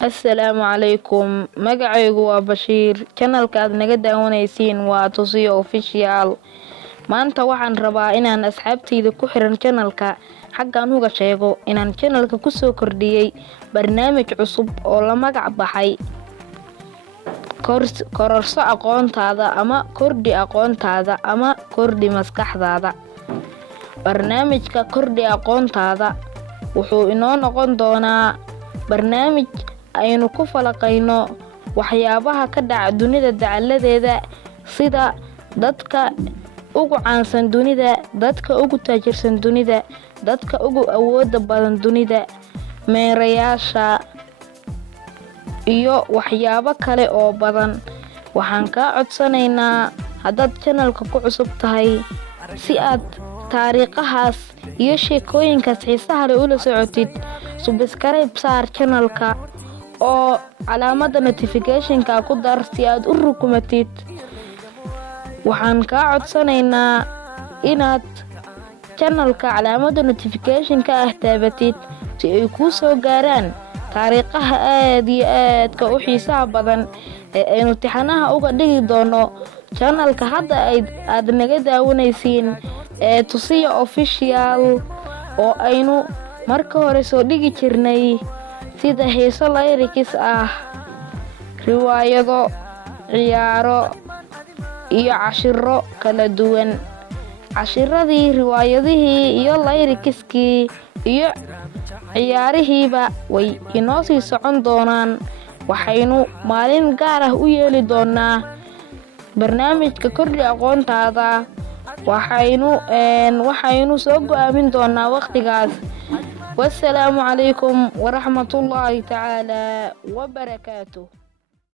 Assalaamu calaykum. Magacaygu waa Bashiir. Channelka aad naga daawanaysiin waa Tusiyo Official. Maanta waxaan rabaa inaan asxaabtayda ku xiran channelka xaggaan uga sheego inaan channelka ku soo kordhiyay barnaamij cusub oo la magac baxay kororso aqoontaada ama kordhi aqoontaada ama kordhi maskaxdaada. Barnaamijka kordhi aqoontaada wuxuu inoo noqon doonaa barnaamij aynu ku falaqayno waxyaabaha ka dhaca dunida dacaladeeda, sida dadka ugu caansan dunida, dadka ugu taajirsan dunida, dadka ugu awooda badan dunida, meerayaasha iyo waxyaabo kale oo badan. Waxaan kaa codsanaynaa haddaad channelka ku cusub tahay si aad taariikhahaas iyo sheekooyinkaas xiisaha leh ula socotid, subscribe saar channelka oo calaamada notification-ka ku dar si aad u rukumatid. Waxaan kaa codsanaynaa inaad channelka calaamada notification-ka taabatid si ay kuu soo gaaraan taariikhaha aad iyo aadka u xiisaha badan ee aynu tixanaha uga dhigi doono channelka hadda aad naga daawanaysiin ee Tusiyo Official, oo aynu marka hore soo dhigi jirnay sida heeso lyrics ah, riwaayado, ciyaaro iyo cashiro kala duwan. Cashiradii, riwaayadihii iyo lyricskii iyo ciyaarihiiba way inoo sii socon doonaan. Waxaynu maalin gaar ah u yeeli doonaa barnaamijka kordhi aqoontaada. Waxaynu soo go'aamin doonaa waqtigaas. Wassalaamu calaykum waraxmatullaahi tacaala wabarakaatuh.